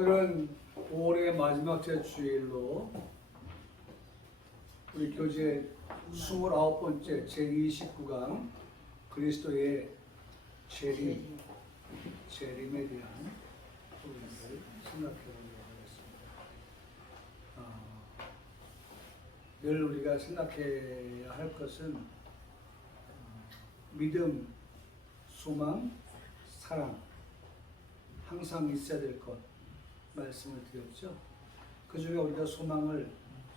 오늘은 5월의 마지막 주일로 우리 교재 29번째 제29강 그리스도의 재림에 대한 부분을 생각해 보려고 하겠습니다. 늘 우리가 생각해야 할 것은 믿음, 소망, 사랑 항상 있어야 될 것 말씀을 드렸죠. 그 중에 우리가 소망을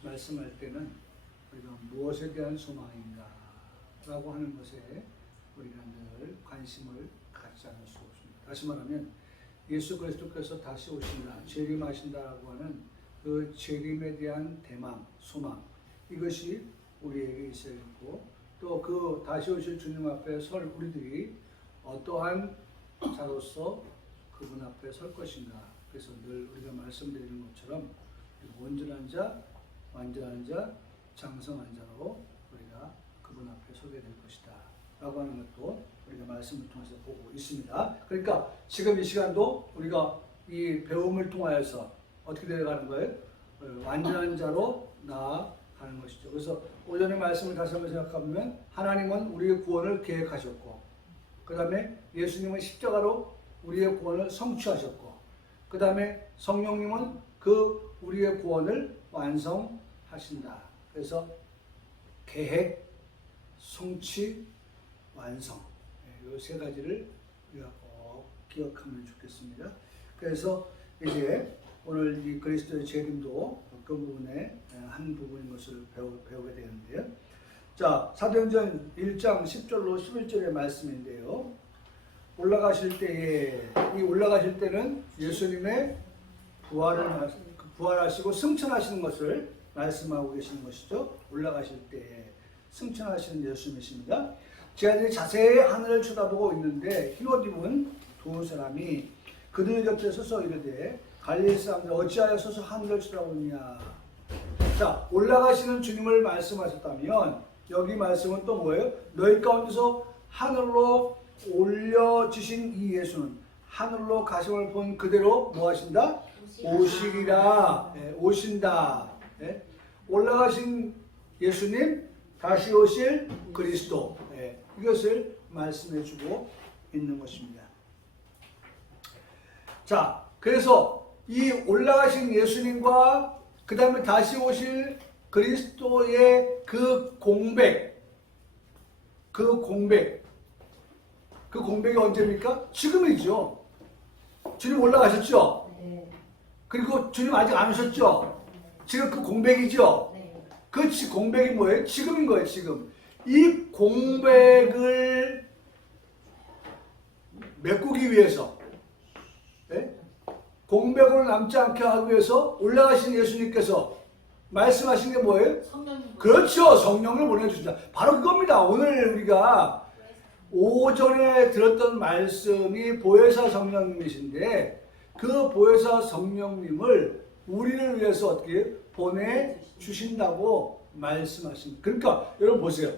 말씀할 때는 우리가 무엇에 대한 소망인가 라고 하는 것에 우리가 늘 관심을 갖지 않을 수 없습니다. 다시 말하면 예수 그리스도께서 다시 오신다, 재림하신다라고 하는 그 재림에 대한 대망, 소망, 이것이 우리에게 있어야겠고, 또 그 다시 오실 주님 앞에 설 우리들이 어떠한 자로서 그분 앞에 설 것인가. 그래서 늘 우리가 말씀드리는 것처럼 온전한 자, 완전한 자, 장성한 자로 우리가 그분 앞에 서게 될 것이다 라고 하는 것도 우리가 말씀을 통해서 보고 있습니다. 그러니까 지금 이 시간도 우리가 이 배움을 통하여서 어떻게 되어가는 거예요? 완전한 자로 나아가는 것이죠. 그래서 오전의 말씀을 다시 한번 생각하면 하나님은 우리의 구원을 계획하셨고, 그 다음에 예수님은 십자가로 우리의 구원을 성취하셨고, 그 다음에 성령님은 그 우리의 구원을 완성하신다. 그래서 계획, 성취, 완성, 이 세 가지를 우리가 꼭 기억하면 좋겠습니다. 그래서 이제 오늘 이 그리스도의 재림도 그 부분의 한 부분인 것을 배우게 되는데요. 자, 사도행전 1장 10절로 11절의 말씀인데요. 올라가실 때는 예수님의 부활하시고 승천하시는 것을 말씀하고 계시는 것이죠. 올라가실 때 승천하시는 예수님이십니다. 제자들이 자세히 하늘을 쳐다보고 있는데 흰옷 입은 두 사람이 그들 곁에 서서 이르되 갈릴리 사람들 어찌하여 서서 하늘을 쳐다보느냐. 자, 올라가시는 주님을 말씀하셨다면 여기 말씀은 또 뭐예요? 너희 가운데서 하늘로 올려주신 이 예수는 하늘로 가심을 본 그대로 뭐 하신다? 오시리라. 오신다. 올라가신 예수님, 다시 오실 그리스도, 이것을 말씀해 주고 있는 것입니다. 자, 그래서 이 올라가신 예수님과 그 다음에 다시 오실 그리스도의 그 공백이 언제입니까? 지금이죠. 주님 올라가셨죠? 네. 그리고 주님 아직 안 오셨죠? 지금 그 공백이죠? 네. 그 공백이 뭐예요? 지금인 거예요, 지금. 이 공백을 메꾸기 위해서, 네? 공백을 남지 않게 하기 위해서 올라가신 예수님께서 말씀하신 게 뭐예요? 그렇죠. 성령을 보내주신다. 바로 그겁니다. 오늘 우리가 오전에 들었던 말씀이 보혜사 성령님이신데 그 보혜사 성령님을 우리를 위해서 어떻게 보내주신다고 말씀하십니다. 그러니까 여러분 보세요.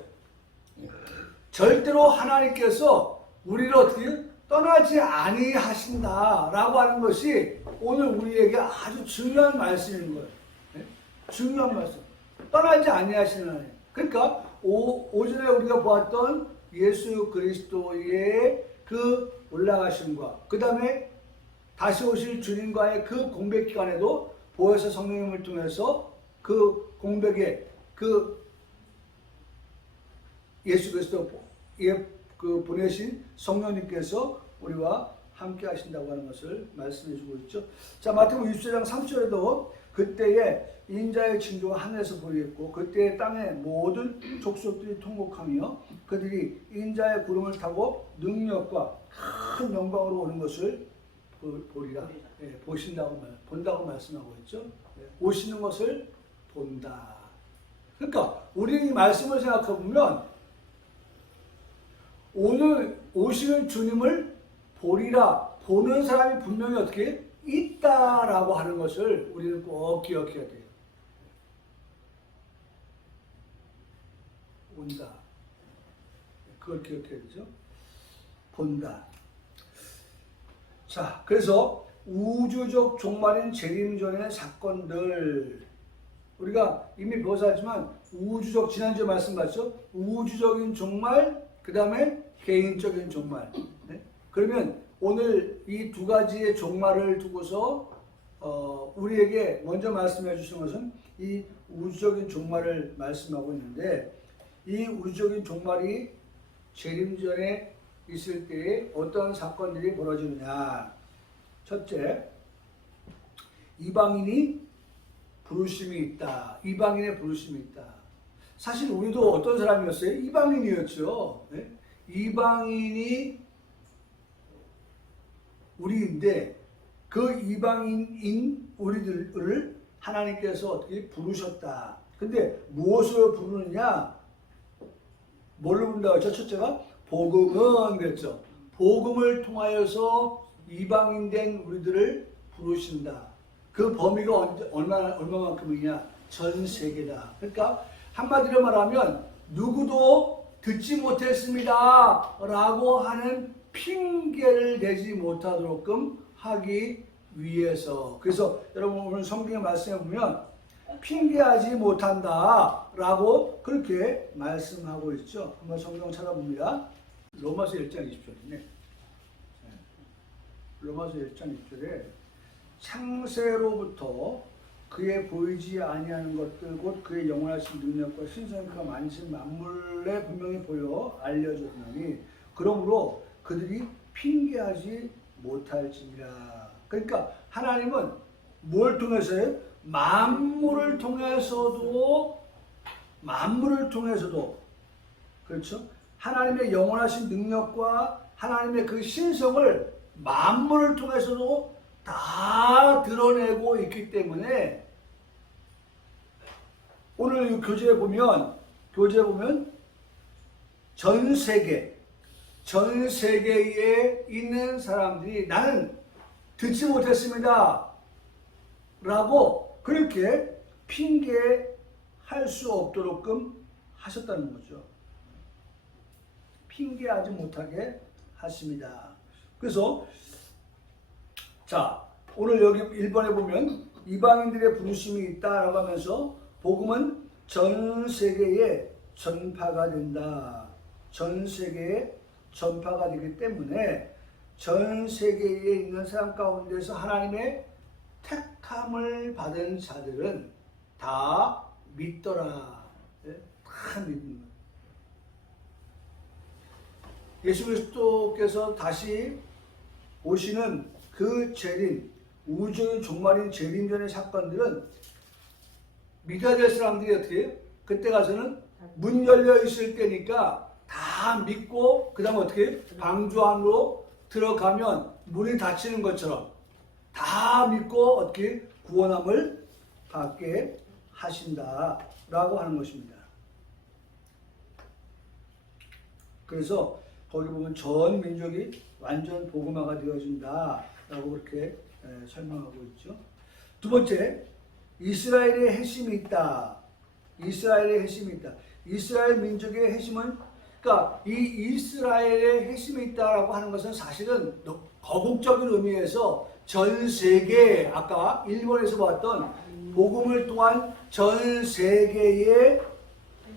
절대로 하나님께서 우리를 어떻게 떠나지 아니하신다라고 하는 것이 오늘 우리에게 아주 중요한 말씀인 거예요. 네? 중요한 말씀. 떠나지 아니하시는 하나님. 그러니까 오전에 우리가 보았던 예수 그리스도의 그 올라가심과 그 다음에 다시 오실 주님과의 그 공백 기간에도 보혜사 성령님을 통해서 그 공백에 그 예수 그리스도의 그 보내신 성령님께서 우리와 함께 하신다고 하는 것을 말씀해 주고 있죠. 자, 마태복음 24장 3절에도 그때에 인자의 징조가 하늘에서 보이겠고 그때의 땅의 모든 족속들이 통곡하며 그들이 인자의 구름을 타고 능력과 큰 영광으로 오는 것을 보리라. 본다고 말씀하고 있죠. 오시는 것을 본다. 그러니까 우리 이 말씀을 생각해 보면 오늘 오시는 주님을 보리라. 보는 사람이 분명히 어떻게 있다라고 하는 것을 우리는 꼭 기억해야 돼요. 온다. 그걸 기억해야 되죠. 본다. 자, 그래서 우주적 종말인 재림전의 사건들, 우리가 이미 배워서지만 우주적, 지난주에 말씀 봤죠? 우주적인 종말, 그 다음에 개인적인 종말. 네? 그러면 오늘 이 두 가지의 종말을 두고서 우리에게 먼저 말씀해 주신 것은 이 우주적인 종말을 말씀하고 있는데, 이 우주적인 종말이 재림전에 있을 때에 어떤 사건들이 벌어지느냐. 첫째, 이방인이 부르심이 있다. 이방인의 부르심이 있다. 사실 우리도 어떤 사람이었어요? 이방인이었죠. 네? 이방인이 우리인데 그 이방인인 우리들을 하나님께서 어떻게 부르셨다. 근데 무엇으로 부르느냐? 뭘로 부른다고 했죠? 첫째가 복음은 그랬죠. 복음을 통하여서 이방인 된 우리들을 부르신다. 그 범위가 얼마만큼이냐? 전 세계다. 그러니까 한마디로 말하면 누구도 듣지 못했습니다 라고 하는 핑계를 대지 못하도록끔 하기 위해서. 그래서 여러분 오늘 성경의 말씀에 보면 핑계하지 못한다 라고 그렇게 말씀하고 있죠. 한번 성경 찾아봅니다. 로마서 1장 20절이네. 로마서 1장 20절에 창세로부터 그의 보이지 아니하는 것들 곧 그의 영원하신 능력과 신성과 만신 만물에 분명히 보여 알려졌으니 그러므로 그들이 핑계하지 못할지니라. 그러니까 하나님은 뭘 통해서요? 만물을 통해서도 그렇죠? 하나님의 영원하신 능력과 하나님의 그 신성을 만물을 통해서도 다 드러내고 있기 때문에 오늘 이 교재에 보면 전 세계에 있는 사람들이 나는 듣지 못했습니다 라고 그렇게 핑계할 수 없도록끔 하셨다는 거죠. 핑계하지 못하게 하십니다. 그래서 자, 오늘 여기 1번에 보면 이방인들의 부르심이 있다라고 하면서 복음은 전 세계에 전파가 된다. 전 세계에 전파가 되기 때문에 전 세계에 있는 사람 가운데서 하나님의 택함을 받은 자들은 다 믿더라. 다 믿는 거예요. 예수 그리스도께서 다시 오시는 그 재림, 우주의 종말인 재림전의 사건들은 믿어야 될 사람들이 어떻게 해요? 그때 가서는 문 열려 있을 때니까 다 믿고 그 다음에 어떻게 해요? 방주 안으로 들어가면 문이 닫히는 것처럼 다 믿고 어떻게 구원함을 받게 하신다라고 하는 것입니다. 그래서 거기 보면 전 민족이 완전 복음화가 되어진다라고 그렇게 설명하고 있죠. 두 번째, 이스라엘의 핵심이 있다. 이스라엘의 핵심이 있다. 이스라엘 민족의 핵심은, 그러니까 이 이스라엘의 핵심이 있다라고 하는 것은 사실은 거국적인 의미에서 전 세계, 아까 일본에서 봤던 복음을 통한 전 세계의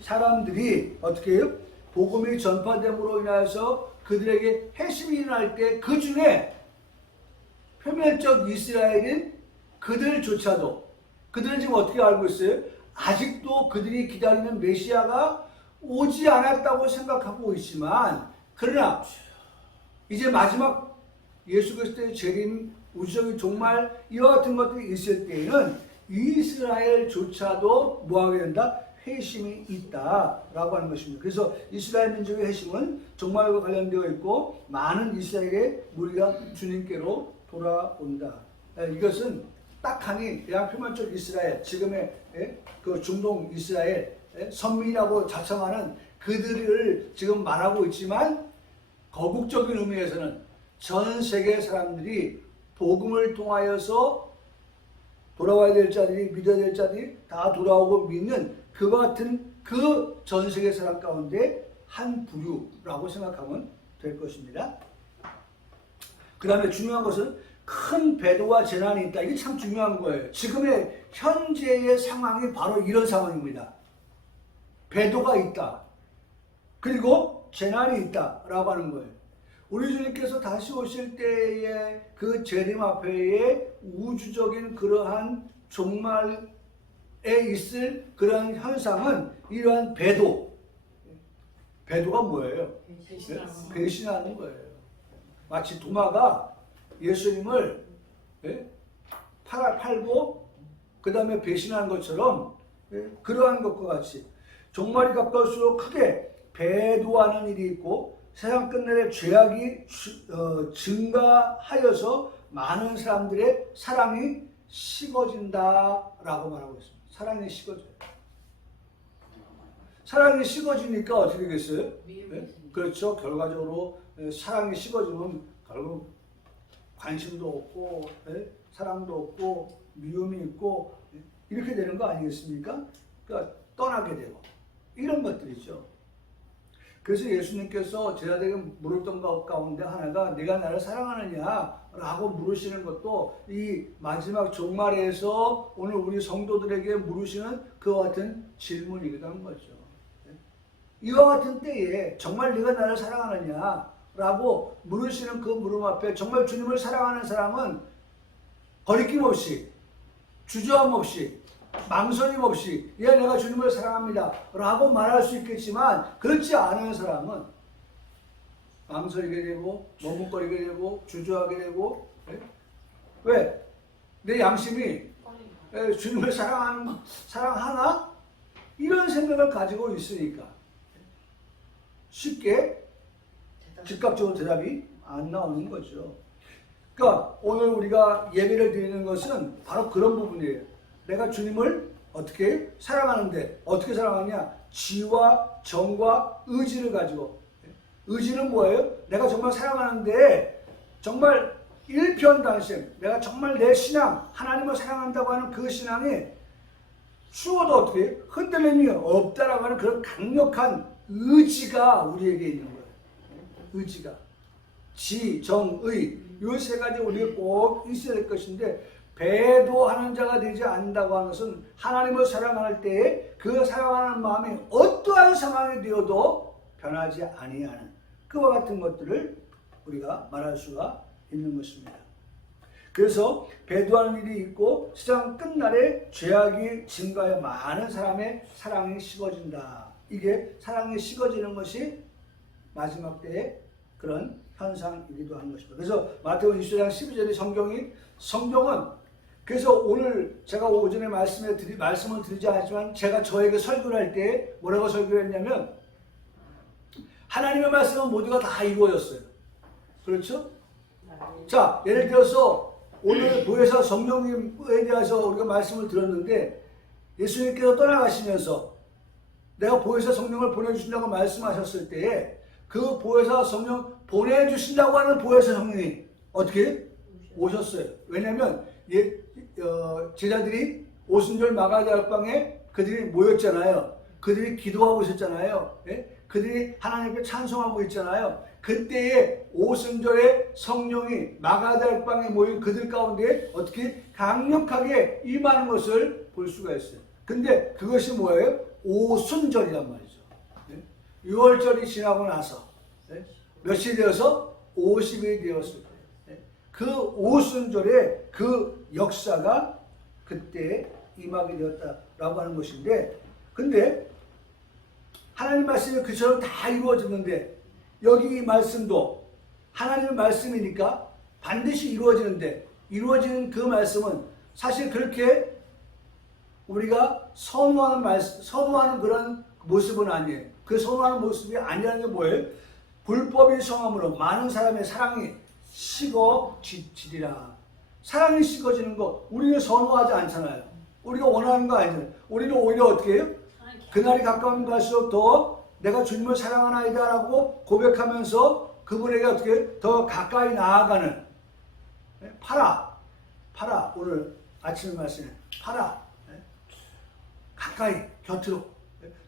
사람들이 어떻게 해요? 복음이 전파됨으로 인하여서 그들에게 핵심이 일어날 때 그 중에 표면적 이스라엘인 그들조차도 그들은 지금 어떻게 알고 있어요? 아직도 그들이 기다리는 메시아가 오지 않았다고 생각하고 있지만 그러나 이제 마지막 예수 그리스도의 재림, 우주적인 종말 이와 같은 것들이 있을 때에는 이스라엘조차도 뭐하게 된다? 회심이 있다라고 하는 것입니다. 그래서 이스라엘 민족의 회심은 종말과 관련되어 있고 많은 이스라엘의 무리가 주님께로 돌아온다. 이것은 딱하니 그냥 표면적 이스라엘, 지금의 그 중동 이스라엘, 선민이라고 자청하는 그들을 지금 말하고 있지만 거국적인 의미에서는 전 세계 사람들이 복음을 통하여서 돌아와야 될 자들이, 믿어야 될 자들이 다 돌아오고 믿는 그와 같은 그 전 세계 사람 가운데 한 부류라고 생각하면 될 것입니다. 그 다음에 중요한 것은 큰 배도와 재난이 있다. 이게 참 중요한 거예요. 지금의 현재의 상황이 바로 이런 상황입니다. 배도가 있다. 그리고 재난이 있다라고 하는 거예요. 우리 주님께서 다시 오실 때의 그 재림 앞에의 우주적인 그러한 종말에 있을 그러한 현상은 이러한 배도. 배도가 뭐예요? 배신하는 거예요. 마치 도마가 예수님을 팔고 그 다음에 배신하는 것처럼 그러한 것과 같이 종말이 가까울수록 크게 배도하는 일이 있고 세상 끝날에 죄악이 증가하여서 많은 사람들의 사랑이 식어진다라고 말하고 있습니다. 사랑이 식어져요. 사랑이 식어지니까 어떻게 되겠어요? 그렇죠. 결과적으로 사랑이 식어지면 결국 관심도 없고 사랑도 없고 미움이 있고 이렇게 되는 거 아니겠습니까? 그러니까 떠나게 되고 이런 것들이죠. 그래서 예수님께서 제자들에게 물었던 것 가운데 하나가 네가 나를 사랑하느냐 라고 물으시는 것도 이 마지막 종말에서 오늘 우리 성도들에게 물으시는 그와 같은 질문이기도 한 거죠. 이와 같은 때에 정말 네가 나를 사랑하느냐 라고 물으시는 그 물음 앞에 정말 주님을 사랑하는 사람은 거리낌 없이 주저함 없이 망설임 없이 예, 내가 주님을 사랑합니다 라고 말할 수 있겠지만 그렇지 않은 사람은 망설이게 되고 머뭇거리게 되고 주저하게 되고 왜? 내 양심이 주님을 사랑하나? 이런 생각을 가지고 있으니까 쉽게 즉각적으로 대답이 안 나오는 거죠. 그러니까 오늘 우리가 예배를 드리는 것은 바로 그런 부분이에요. 내가 주님을 어떻게 사랑하는데 어떻게 사랑하냐? 지와 정과 의지를 가지고. 의지는 뭐예요? 내가 정말 사랑하는데 정말 일편단심 내가 정말 내 신앙 하나님을 사랑한다고 하는 그 신앙이 추워도 어떻게 흔들림이 없다라고 하는 그런 강력한 의지가 우리에게 있는 거예요. 의지가 지, 정, 의 이 세 가지 우리가 꼭 있어야 될 것인데 배도하는 자가 되지 않는다고 하는 것은 하나님을 사랑할 때에 그 사랑하는 마음이 어떠한 상황이 되어도 변하지 아니하는 그와 같은 것들을 우리가 말할 수가 있는 것입니다. 그래서 배도하는 일이 있고 세상 끝날에 죄악이 증가하여 많은 사람의 사랑이 식어진다. 이게 사랑이 식어지는 것이 마지막 때의 그런 현상이기도 한 것입니다. 그래서 마태복음 20장 12절의 성경은 그래서 오늘 제가 오전에 말씀을 드리지 않았지만 제가 저에게 설교를 할 때 뭐라고 설교를 했냐면 하나님의 말씀은 모두가 다 이루어졌어요. 그렇죠? 자, 예를 들어서 오늘 보혜사 성령님에 대해서 우리가 말씀을 들었는데 예수님께서 떠나가시면서 내가 보혜사 성령을 보내주신다고 말씀하셨을 때에 그 보혜사 성령 보내주신다고 하는 보혜사 성령이 어떻게 오셨어요? 왜냐하면 제자들이 오순절 마가다락방에 그들이 모였잖아요. 그들이 기도하고 있었잖아요. 그들이 하나님께 찬송하고 있잖아요. 그때에 오순절에 성령이 마가다락방에 모인 그들 가운데 어떻게 강력하게 임하는 것을 볼 수가 있어요. 근데 그것이 뭐예요? 오순절이란 말이죠. 6월절이 지나고 나서 몇이 되어서 50일이 되었을 때 그 오순절의 그 역사가 그때 임하게 되었다라고 하는 것인데 근데 하나님 말씀이 그처럼 다 이루어졌는데 여기 이 말씀도 하나님의 말씀이니까 반드시 이루어지는데 이루어지는 그 말씀은 사실 그렇게 우리가 선호하는 그런 모습은 아니에요. 그 선호하는 모습이 아니라는 게 뭐예요? 불법이 성함으로 많은 사람의 사랑이 식어지리라. 사랑이 식어지는 거 우리는 선호하지 않잖아요. 우리가 원하는 거 아니잖아요. 우리는 오히려 어떻게 해요? 그날이 가까운 갈수록 더 내가 주님을 사랑하나이다 라고 고백하면서 그분에게 어떻게 더 가까이 나아가는 팔아 오늘 아침 말씀에 팔아 가까이 곁으로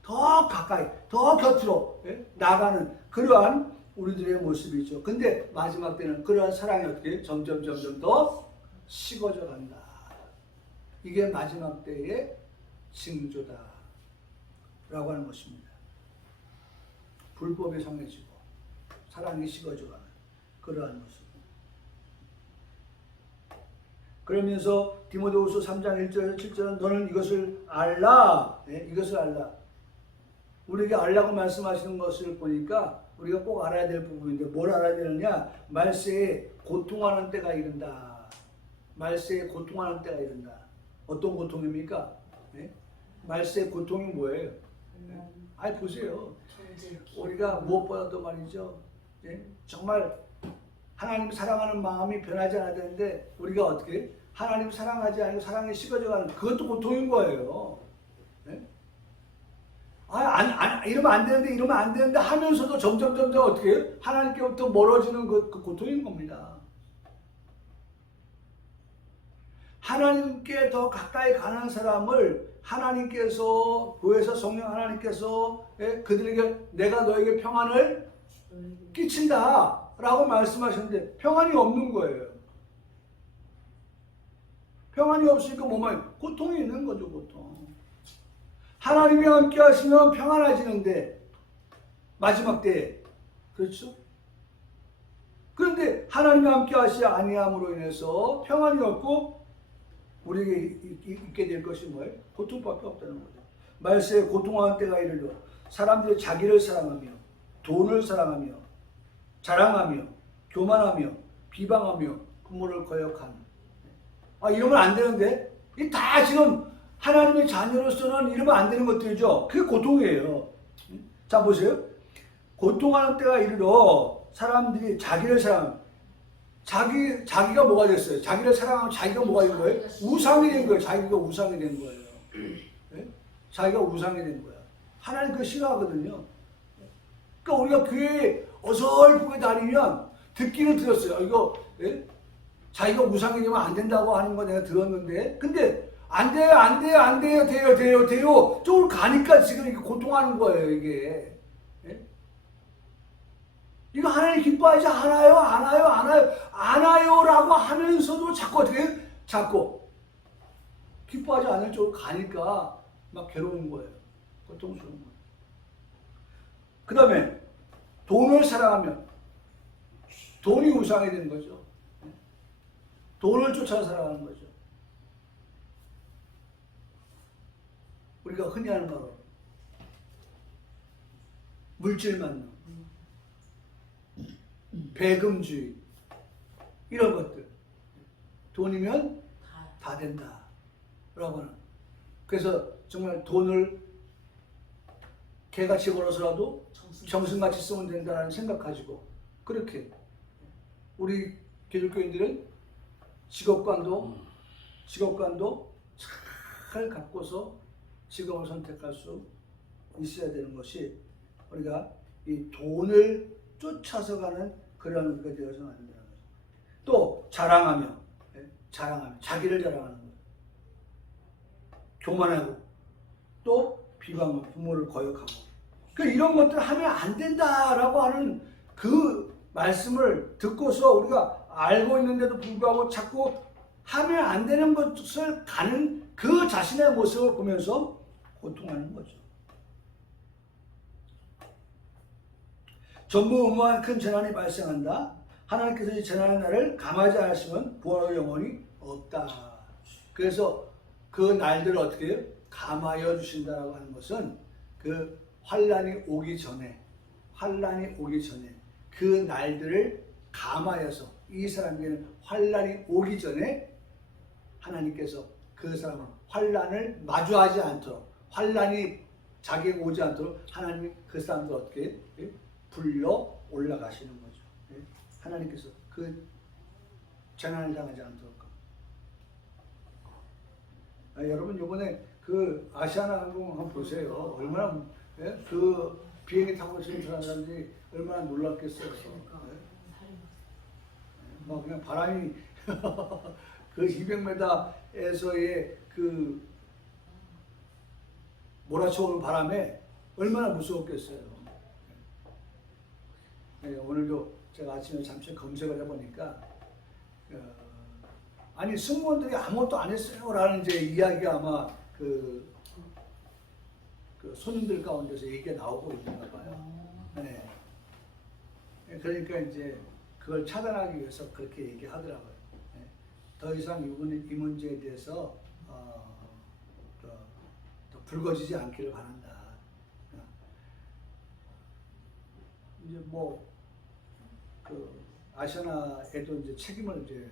더 가까이 더 곁으로 나가는 그러한 우리들의 모습이죠. 근데 마지막 때는 그러한 사랑이 어떻게 점점 더 식어져 간다. 이게 마지막 때의 징조다 라고 하는 것입니다. 불법이 성해지고 사랑이 식어져가는 그러한 모습. 그러면서 디모데후서 3장 1절 7절은 너는 이것을 알라. 네, 이것을 알라. 우리에게 알라고 말씀하시는 것을 보니까 우리가 꼭 알아야 될 부분인데 뭘 알아야 되느냐? 말세에 고통하는 때가 이른다. 말세에 고통하는 때가 이른다. 어떤 고통입니까? 네? 말세의 고통이 뭐예요? 네? 아니 보세요. 우리가 무엇보다도 말이죠. 네? 정말 하나님 사랑하는 마음이 변하지 않아야 되는데 우리가 어떻게 하나님 사랑하지 않고 사랑에 식어져가는 그것도 고통인 거예요. 네? 이러면 안 되는데 하면서도 점점 어떻게 하나님께부터 멀어지는 그 고통인 겁니다. 하나님께 더 가까이 가는 사람을 하나님께서 교회에서 성령 하나님께서 그들에게 내가 너에게 평안을 끼친다 라고 말씀하셨는데 평안이 없는 거예요. 평안이 없으니까 뭐만 고통이 있는 거죠. 고통. 하나님이 함께 하시면 평안해지는데 마지막 때에 그렇죠? 그런데 하나님이 함께 하시지 아니함으로 인해서 평안이 없고 우리에게 있게 될 것이 뭐예요? 고통밖에 없다는 거죠. 말세에 고통하는 때가 이르러 사람들이 자기를 사랑하며 돈을 사랑하며 자랑하며 교만하며 비방하며 부모를 거역하는. 이러면 안 되는데 이 다 지금 하나님의 자녀로서는 이러면 안 되는 것들이죠. 그게 고통이에요. 자 보세요. 고통하는 때가 이르러 사람들이 자기를 사랑하며 자기가 뭐가 됐어요? 자기를 사랑하면 자기가 뭐가 된 거예요? 우상이 된 거예요. 자기가 우상이 된 거예요. 네? 자기가 우상이 된 거야. 하나님 그거 싫어하거든요. 그러니까 우리가 교회에 어설프게 다니면 듣기는 들었어요. 이거 자기가 우상이 되면 안 된다고 하는 거 내가 들었는데 근데 안 돼요. 돼요. 쪽으로 가니까 지금 이게 고통하는 거예요. 이게. 이거 하나님 기뻐하지 않아요 라고 하면서도 자꾸 어떻게 자꾸 기뻐하지 않을 쪽으로 가니까 막 괴로운 거예요. 고통스러운 거예요. 그 다음에 돈을 사랑하면 돈이 우상이 되는 거죠. 돈을 쫓아 살아가는 거죠. 우리가 흔히 하는 말로 물질만능, 배금주의 이런 것들 돈이면 다 된다 라고 하는. 그래서 정말 돈을 개같이 벌어서라도 정승같이 쓰면 된다는 생각 가지고 그렇게 우리 기독교인들은 직업관도 잘 갖고서 직업을 선택할 수 있어야 되는 것이 우리가 이 돈을 쫓아서 가는 그런 우리가 되어서는 안 된다는 거죠. 또 자랑하며 자기를 자랑하는 거예요. 교만하고 또 비방하고 부모를 거역하고 이런 것들 하면 안 된다라고 하는 그 말씀을 듣고서 우리가 알고 있는데도 불구하고 자꾸 하면 안 되는 것을 가는 그 자신의 모습을 보면서 고통하는 거죠. 전무후무한 큰 재난이 발생한다. 하나님께서 이 재난의 날을 감하지 않으시면 부활의 영혼이 없다. 그래서 그 날들을 어떻게 해요? 감하여 주신다라고 하는 것은 그 환란이 오기 전에 그 날들을 감하여서 이 사람에게는 환란이 오기 전에 하나님께서 그 사람은 환란을 마주하지 않도록 환란이 자기에게 오지 않도록 하나님이 그 사람들 어떻게 불러 올라가시는 거죠. 하나님께서 그 재난을 당하지 않도록. 여러분 이번에 그 아시아나항공 한번 보세요. 얼마나 그 비행기 타고 지금 사람들이 얼마나 놀랐겠어요. 뭐 그냥 바람이 그 200m에서의 그 몰아쳐오는 바람에 얼마나 무서웠겠어요. 오늘도 제가 아침에 잠시 검색을 해보니까 아니 승무원들이 아무것도 안 했어요라는 이제 이야기가 아마 그 손님들 가운데서 얘기가 나오고 있는가 봐요. 네. 그러니까 이제 그걸 차단하기 위해서 그렇게 얘기하더라고요. 네. 더 이상 이 문제에 대해서 더 불거지지 않기를 바란다. 이제 아시아나에도 이제 책임을 이제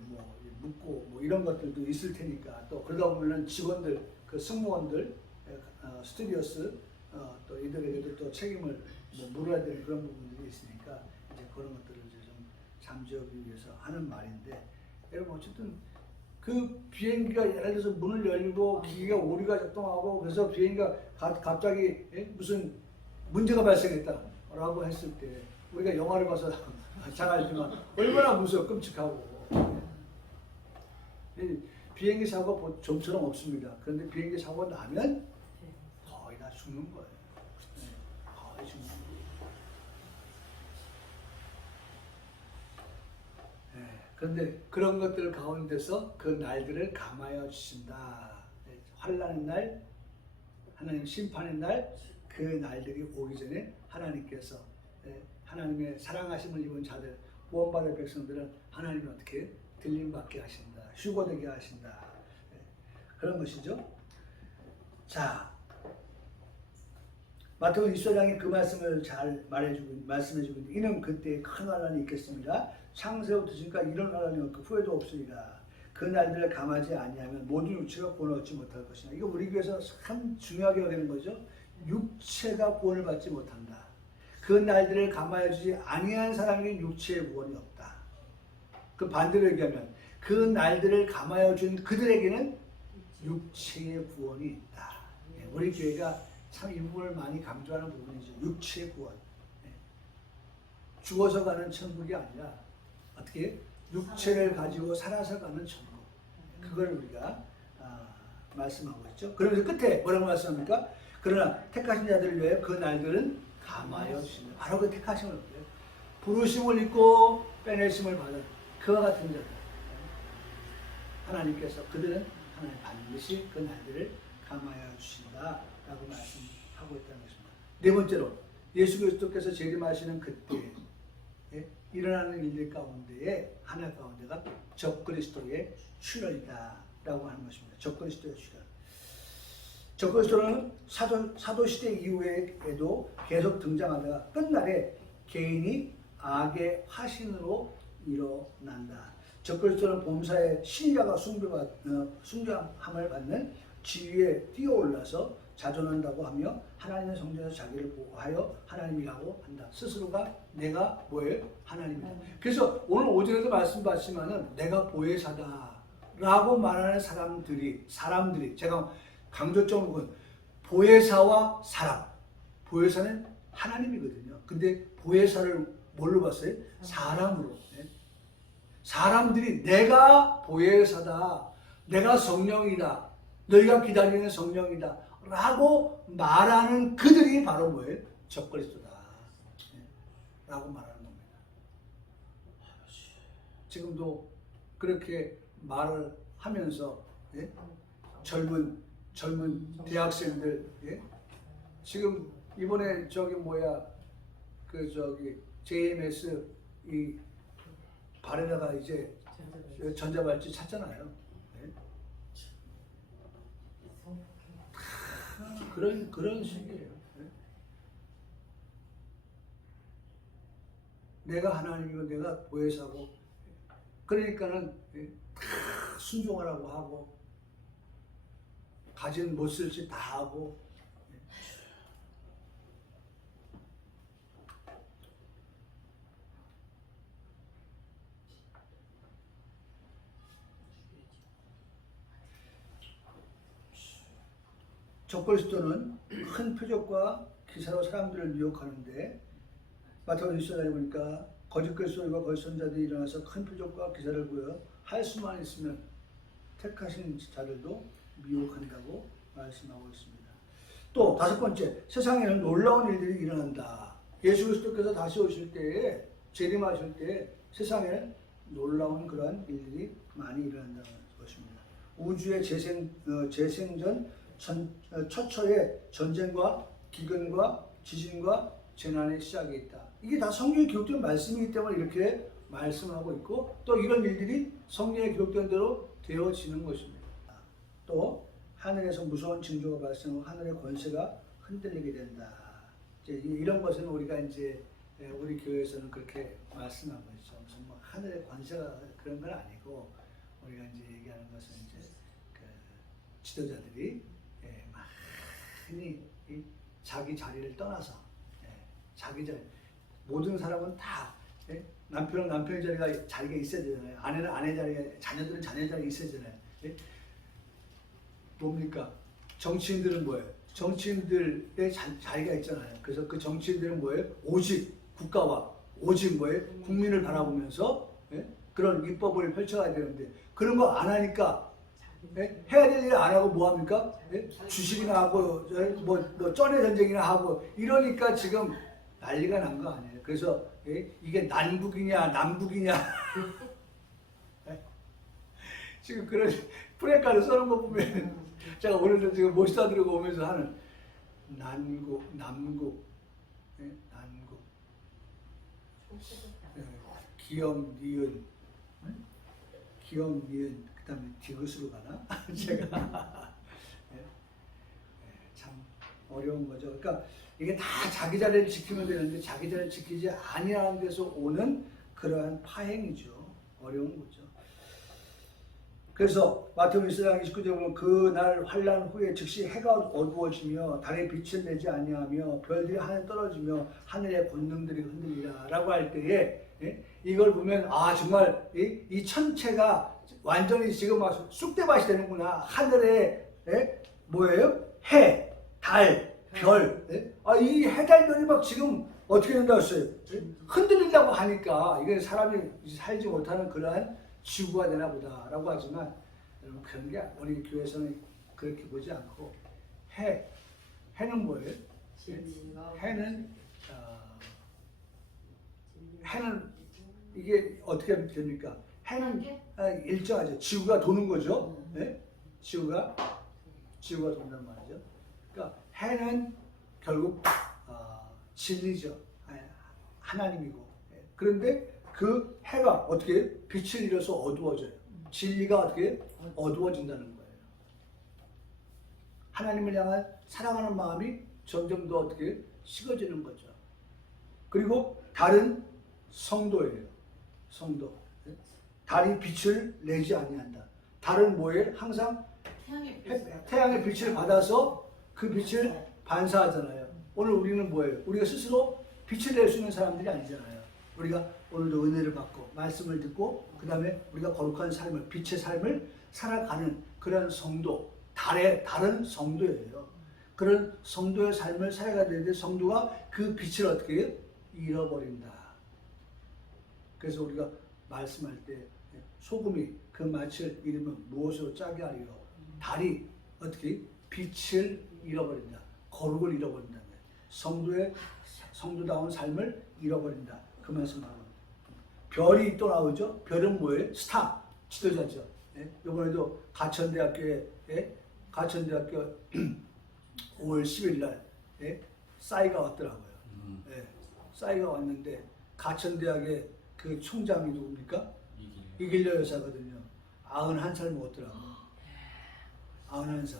묻고 이런 것들도 있을 테니까 또 그러다 보면은 직원들, 그 승무원들, 스튜디오스 또 이들에게도 또 책임을 물어야 되는 그런 부분들이 있으니까 이제 그런 것들을 이제 좀 잠재우기 위해서 하는 말인데 여러분 어쨌든 그 비행기가 예를 들어서 문을 열고 기계가 오류가 작동하고 그래서 비행기가 갑자기 무슨 문제가 발생했다라고 했을 때 우리가 영화를 봐서 잘 알지만 얼마나 무서워 끔찍하고 비행기 사고가 좀처럼 없습니다. 그런데 비행기 사고가 나면 거의 다 죽는 거예요. 거의 죽는 거예요. 그런데 그런 것들 가운데서 그 날들을 감하여 주신다. 환난의 날, 하나님 심판의 날, 그 날들이 오기 전에 하나님께서 하나님의 사랑하심을 입은 자들, 구원받을 백성들은 하나님이 어떻게 들림받게 하신다. 휴거되게 하신다. 그런 것이죠. 자, 마태복음 20장에 그 말씀을 잘 말씀해주고 있는데 이는 그때 큰 환난이 있겠습니다. 창세부터 지금까지 이런 환난이 없고 후회도 없으리라. 그 날들을 감하지 아니하면 모든 육체가 구원을 얻지 못할 것이다. 이거 우리 교회에서 참 중요하게 여기는 거죠. 육체가 구원을 받지 못한다. 그 날들을 감하여 주지 아니한 사람에게 육체의 구원이 없다. 그 반대로 얘기하면 그 날들을 감하여 준 그들에게는 육체의 구원이 있다. 우리 교회가 참 이 부분을 많이 강조하는 부분이죠. 육체의 구원. 죽어서 가는 천국이 아니라 어떻게 육체를 가지고 살아서 가는 천국. 그걸 우리가 말씀하고 있죠. 그러면서 끝에 뭐라고 말씀합니까? 그러나 택하신 자들을 위해 그 날들은 감하여 주신다. 바로 그 택하심을 얻어요. 부르심을 입고 빼내심을 받은 그와 같은 자들. 하나님께서 그들은 하나님 반드시 그 날들을 감하여 주신다 라고 말씀하고 있다는 것입니다. 네 번째로 예수 그리스도께서 재림하시는 그때 일어나는 일들 가운데에 하나 가운데가 적그리스도의 출현이다 라고 하는 것입니다. 적그리스도의 출현. 적그리스도는 사도시대 이후에도 계속 등장하다가 끝날에 개인이 악의 화신으로 일어난다. 적그리스도는 범사의 신자가 숭배함을 받는 지위에 뛰어올라서 자존한다고 하며 하나님의 성전에서 자기를 보호하여 하나님이라고 한다. 스스로가 내가 뭐예요? 하나님이다. 그래서 오늘 오전에도 말씀받지만은 내가 보혜사다라고 말하는 사람들이 제가 강조점은 보혜사와 사람. 보혜사는 하나님이거든요. 근데 보혜사를 뭘로 봤어요? 사람으로. 사람들이 내가 보혜사다. 내가 성령이다. 너희가 기다리는 성령이다. 라고 말하는 그들이 바로 뭐예요? 적그리스도다. 라고 말하는 겁니다. 지금도 그렇게 말을 하면서 젊은 대학생들 지금 이번에 JMS 이 발에다가 이제 전자발찌 찼잖아요. 그런 식이에요. 내가 하나님이고 내가 보혜사고 그러니까는 다 순종하라고 하고 가진 못 쓸 짓 다 하고 적그리스도는 큰 표적과 기사로 사람들을 미혹하는데 마태복음 20장에 보니까 거짓 그리스도와 거짓 선자들이 일어나서 큰 표적과 기사를 보여 할 수만 있으면 택하신 자들도 미혹한다고 말씀하고 있습니다. 또 다섯 번째, 세상에는 놀라운 일들이 일어난다. 예수 그리스도께서 다시 오실 때에 재림하실 때 세상에 놀라운 그러한 일들이 많이 일어난다는 것입니다. 우주의 재생전 처처에 전쟁과 기근과 지진과 재난의 시작이 있다. 이게 다 성경에 기록된 말씀이기 때문에 이렇게 말씀하고 있고 또 이런 일들이 성경에 기록된 대로 되어지는 것입니다. 또 하늘에서 무서운 징조가 발생하고 하늘의 권세가 흔들리게 된다. 이제 이런 것은 우리가 이제 우리 교회에서는 그렇게 말씀하고 있죠. 무슨 뭐 하늘의 권세가 그런 건 아니고 우리가 이제 얘기하는 것은 이제 그 지도자들이 많이 자기 자리를 떠나서 자기 자리 모든 사람은 다 남편은 남편의 자리가 있어야 되잖아요. 아내는 아내 자리가, 자녀들은 자녀 자리가 있어야 되잖아요. 뭡니까? 정치인들은 뭐예요? 정치인들의 자리가 있잖아요. 그래서 그 정치인들은 뭐예요? 오직 국가와 오직 뭐예요? 국민을 바라보면서 그런 입법을 펼쳐가야 되는데 그런 거 안 하니까 해야 될 일 안 하고 뭐 합니까? 주식이나 하고 뭐 쩐의 전쟁이나 하고 이러니까 지금 난리가 난 거 아니에요. 그래서 이게 난북이냐 남북이냐 지금 그런 프레카를 써놓은 거 보면 제가 오늘도 지금 모시다 들고 오면서 하는 난국 남국 난국 기역 니은 기역 니은 그 다음에 디귿으로 가나? 제가 참 어려운 거죠. 그러니까 이게 다 자기 자리를 지키면 되는데 자기 자리를 지키지 아니하는 데서 오는 그러한 파행이죠. 어려운 거죠. 그래서 마태복음 24장 29절에 보면 그날 환난 후에 즉시 해가 어두워지며 달의 빛을 내지 아니하며 별들이 하늘에 떨어지며 하늘의 권능들이 흔들리라 라고 할 때에 이걸 보면 아 정말 이 천체가 완전히 지금 막 쑥대밭이 되는구나. 하늘에 뭐예요? 해, 달, 별. 이 해, 달, 별이 막 지금 어떻게 된다고 했어요? 흔들린다고 하니까 이게 사람이 살지 못하는 그러한 지구가 되나 보다라고 하지만 여러분 그런 게 우리 교회에서는 그렇게 보지 않고 해는 뭐예요? 해는 이게 어떻게 됩니까? 해는 일정하죠. 지구가 도는 거죠. 지구가 돈단 말이죠. 그러니까 해는 결국 진리죠. 하나님이고. 그런데 그 해가 어떻게 빛을 잃어서 어두워져요. 진리가 어떻게 어두워진다는 거예요. 하나님을 향한 사랑하는 마음이 점점 더 어떻게 식어지는 거죠. 그리고 달은 성도예요. 성도. 달이 빛을 내지 아니한다. 달은 뭐예요? 항상 태양의 빛을 받아서 그 빛을 반사하잖아요. 오늘 우리는 뭐예요? 우리가 스스로 빛을 낼 수 있는 사람들이 아니잖아요. 우리가 오늘도 은혜를 받고 말씀을 듣고 그 다음에 우리가 거룩한 삶을 빛의 삶을 살아가는 그런 성도, 다른 성도예요. 그런 성도의 삶을 살아가야 되는데 성도가 그 빛을 어떻게 해요? 잃어버린다. 그래서 우리가 말씀할 때 소금이 그 맛을 잃으면 무엇으로 짜게 하리요? 달이 어떻게 빛을 잃어버린다. 거룩을 잃어버린다. 성도다운 삶을 잃어버린다. 그 말씀하고 별이 또 나오죠. 별은 뭐예요? 스타, 지도자죠. 이번에도 가천대학교 5월 10일 날 싸이가 왔더라고요. 싸이가 왔는데 가천대학의 그 총장이 누굽니까? 이길려 여사거든요. 91살 먹었더라고요. 91살.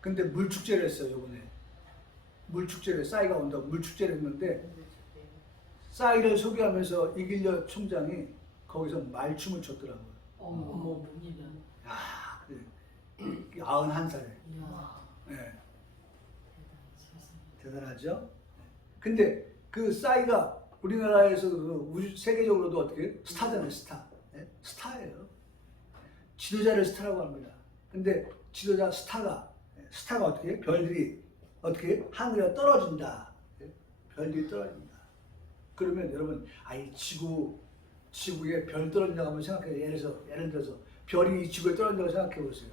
근데 물축제를 했어요, 이번에. 물축제를, 싸이가 온다고 물축제를 했는데 싸이를 소개하면서 이길려 총장이 거기서 말춤을 췄더라고요. 어머, 웬일이야. 야, 91살에. 네. 대단하죠? 근데 그 싸이가 우리나라에서도 세계적으로도 어떻게 스타잖아요, 스타. 스타예요. 지도자를 스타라고 합니다. 근데 지도자 스타가 어떻게 별들이 어떻게 하늘에 떨어진다. 별들이 떨어진다. 그러면 여러분, 지구에 별 떨어진다고 한번 생각해요. 예를 들어서 별이 이 지구에 떨어진다고 생각해 보세요.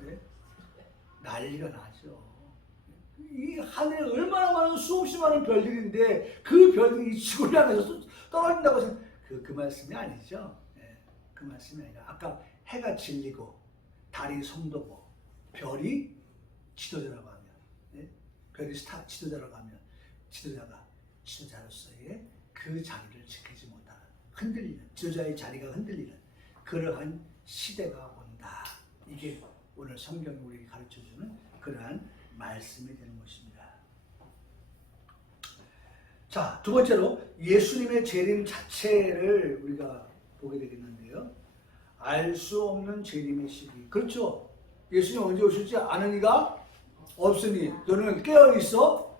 네? 난리가 나죠. 이 이 하늘에 얼마나 많은 수없이 많은 별들인데 그 별들이 이 지구를 향해서 떨어진다고 해서 그 말씀이 아니죠. 예, 그 말씀이 아니라 아까 해가 진리고 달이 성도고 별이 지도자라고 하면, 예? 별이 지도자라고 하면 지도자로서의 그 자리를 지키지 못하는, 흔들리는, 지도자의 자리가 흔들리는 그러한 시대가 온다. 이게 오늘 성경이 우리에게 가르쳐주는 그러한 말씀이 되는 것입니다. 자, 두 번째로 예수님의 재림 자체를 우리가 보게 되겠는데요. 알 수 없는 재림의 시기. 그렇죠. 예수님 언제 오실지 아는 이가 없으니 너는 깨어있어.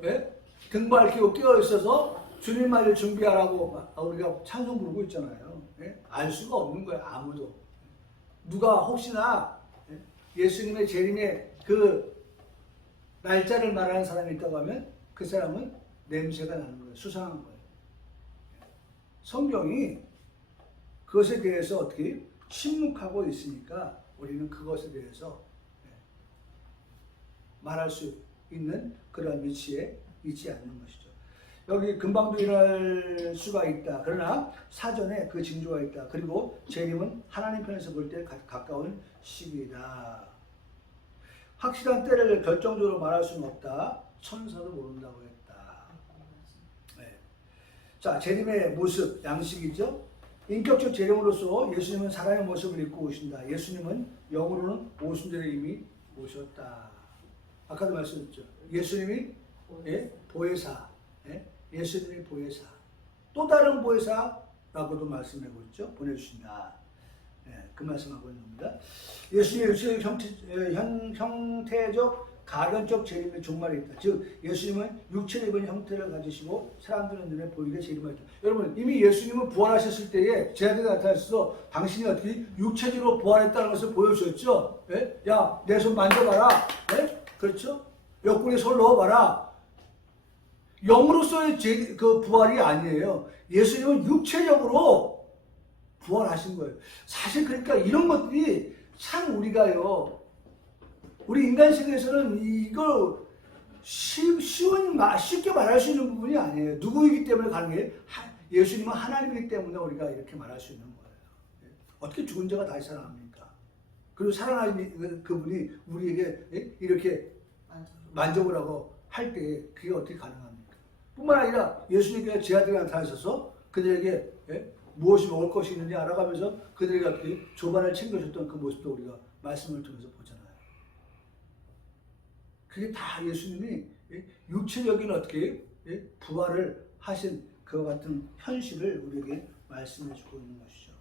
네? 등 밝히고 깨어있어서 주님 맞을 준비하라고 우리가 찬송 부르고 있잖아요. 네? 알 수가 없는 거예요. 아무도. 누가 혹시나 예수님의 재림의 그 날짜를 말하는 사람이 있다고 하면 그 사람은 냄새가 나는 거예요. 수상한 거예요. 성경이 그것에 대해서 어떻게 침묵하고 있으니까 우리는 그것에 대해서 말할 수 있는 그런 위치에 있지 않는 것이죠. 여기 금방도 일어날 수가 있다. 그러나 사전에 그 징조가 있다. 그리고 재림은 하나님 편에서 볼 때 가까운 시기이다. 확실한 때를 결정적으로 말할 수는 없다. 천사도 모른다고 했다. 네. 자, 재림의 모습, 양식이죠. 인격적 재림으로서 예수님은 사람의 모습을 입고 오신다. 예수님은 영으로는 오순 전에 이미 오셨다. 아까도 말씀드렸죠. 예수님이 보혜사, 예수님이 보혜사, 또 다른 보혜사라고도 말씀하고 있죠. 보내주신다. 그 말씀하고 있는 겁니다. 예수님의 형태적 가변적 재림의 종말이 있다. 즉 예수님은 육체를 입은 형태를 가지시고 사람들의 눈에 보이게 재림하였다. 여러분 이미 예수님은 부활하셨을 때에 제 아들이 나타나셔서 당신이 어떻게 육체적으로 부활했다는 것을 보여주셨죠. 야, 내 손 만져봐라. 그렇죠? 옆구리에 손을 넣어봐라. 영으로서의 그 부활이 아니에요. 예수님은 육체적으로 부활하신 거예요. 사실 그러니까 이런 것들이 참 우리가요, 우리 인간 세계에서는 이걸 쉽게 말할 수 있는 부분이 아니에요. 누구이기 때문에 가능해요? 예수님은 하나님이기 때문에 우리가 이렇게 말할 수 있는 거예요. 어떻게 죽은 자가 다시 살아납니까? 그리고 살아나신 그분이 우리에게 이렇게 만져보라고 할 때 그게 어떻게 가능합니까? 뿐만 아니라 예수님께서 제 아들이 나타나셔서 그들에게 무엇이 먹을 것이 있는지 알아가면서 그들에게 어떻게 조반을 챙겨줬던 그 모습도 우리가 말씀을 통해서 보잖아요. 그게 다 예수님이 육체적인 어떻게 부활을 하신 그와 같은 현실을 우리에게 말씀해 주고 있는 것이죠.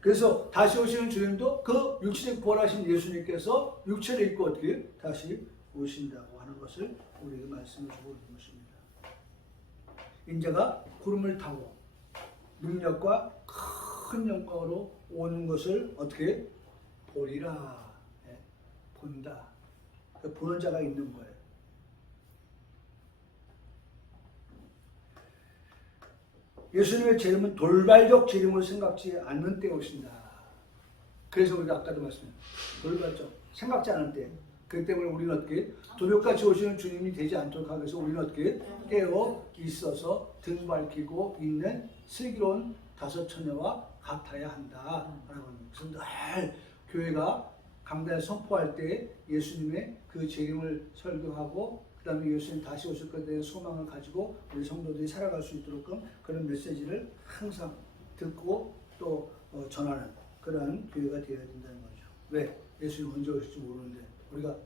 그래서 다시 오시는 주님도 그 육체적 부활하신 예수님께서 육체를 입고 어떻게 다시 오신다고 하는 것을 우리에게 말씀해 주고 있는 것입니다. 인자가 구름을 타고 능력과 큰 영광으로 오는 것을 어떻게 보리라. 본다. 보는 자가 있는 거예요. 예수님의 재림은 돌발적 재림으로 생각지 않는 때에 오신다. 그래서 우리가 아까도 말씀드렸죠. 돌발적, 생각지 않은 때. 그렇기 때문에 우리는 어떻게 도둑같이 오시는 주님이 되지 않도록 하기 위해서 우리는 어떻게 깨어 있어서 등 밝히고 있는 슬기로운 다섯 처녀와 같아야 한다. 그래서 늘 교회가 강단에 선포할 때 예수님의 그 재림을 설교하고 그 다음에 예수님 다시 오실 것에 대한 소망을 가지고 우리 성도들이 살아갈 수 있도록 그런 메시지를 항상 듣고 또 전하는 그런 교회가 되어야 된다는 거죠. 왜? 예수님 언제 오실지 모르는데 우리가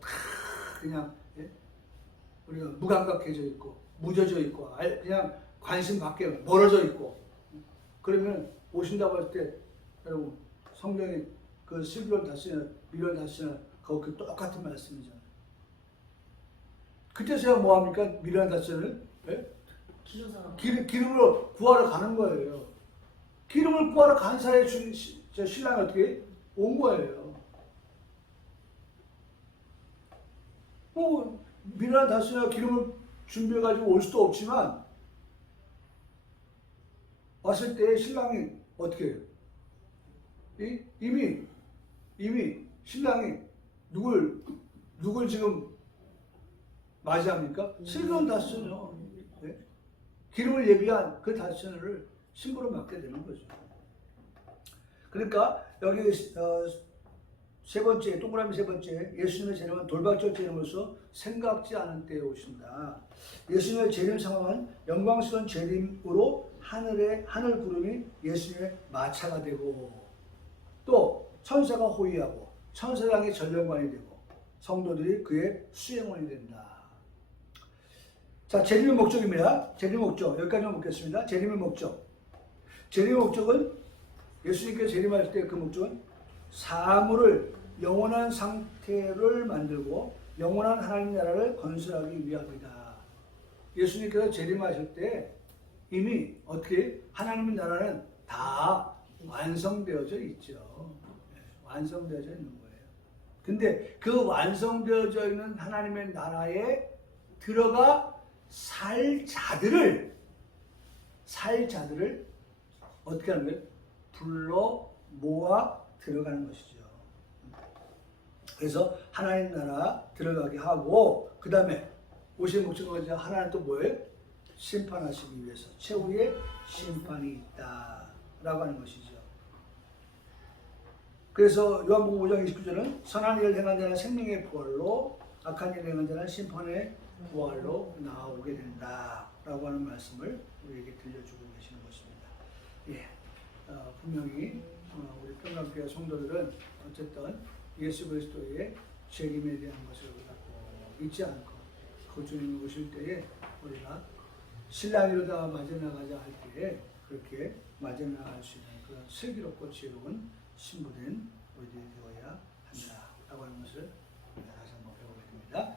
그냥 우리가 무감각해져 있고 무뎌져 있고 그냥 관심 밖에 멀어져 있고 그러면 오신다고 할 때 여러분 성경이 그 슬기로운 다스나 미련한 다스나 그 똑같은 말씀이잖아요. 그때서야 뭐합니까? 미련한 다스는 기름으로 구하러 가는 거예요. 기름을 구하러 간 사이에 신랑이 어떻게 온 거예요. 미련한 다스나 기름을 준비해가지고 올 수도 없지만 왔을 때 신랑이 어떻게 해요? 이미 신랑이 누굴 지금 맞이합니까? 슬기로운 다스죠. 네? 기름을 예비한 그 다스를 신부로 맡게 되는 거죠. 그러니까 여기 세 번째, 동그라미 세 번째, 예수님의 재림은 돌발적 재림으로서 생각지 않은 때에 오신다. 예수님의 재림 상황은 영광스러운 재림으로 하늘 구름이 예수님의 마차가 되고, 또 천사가 호위하고 천사장의 전령관이 되고 성도들이 그의 수행원이 된다. 자, 재림의 목적입니다. 재림의 목적 여기까지만 보겠습니다. 재림의 목적. 재림의 목적은 예수님께서 재림할 때 그 목적은 사물을 영원한 상태를 만들고 영원한 하나님 나라를 건설하기 위함이다. 예수님께서 재림하실 때 이미 어떻게 하나님의 나라는 다 완성되어져 있죠. 완성되어져 있는 거예요. 근데 그 완성되어져 있는 하나님의 나라에 들어가 살 자들을 어떻게 하는 거예요? 불러 모아 들어가는 것이죠. 그래서 하나님 나라 들어가게 하고, 그 다음에 오실 목적은 하나는 또 뭐예요? 심판하시기 위해서 최후의 심판이 있다라고 하는 것이죠. 그래서 요한복음 5장 29절은 선한 일을 행한 자는 생명의 부활로, 악한 일을 행한 자는 심판의 부활로 나오게 된다라고 하는 말씀을 우리에게 들려주고 계시는 것입니다. 예, 분명히 우리 평강교회 성도들은 어쨌든 예수 그리스도의 재림에 대한 것을 잊지 않고 그 주님이 오실 때에 우리가 신랑이로다 맞이나가자 할 때에 그렇게 맞이나갈 수 있는 그런 슬기롭고 지혜로운 신부된 우리들이 되어야 한다라고 하는 것을 다시 한번 배우게 됩니다.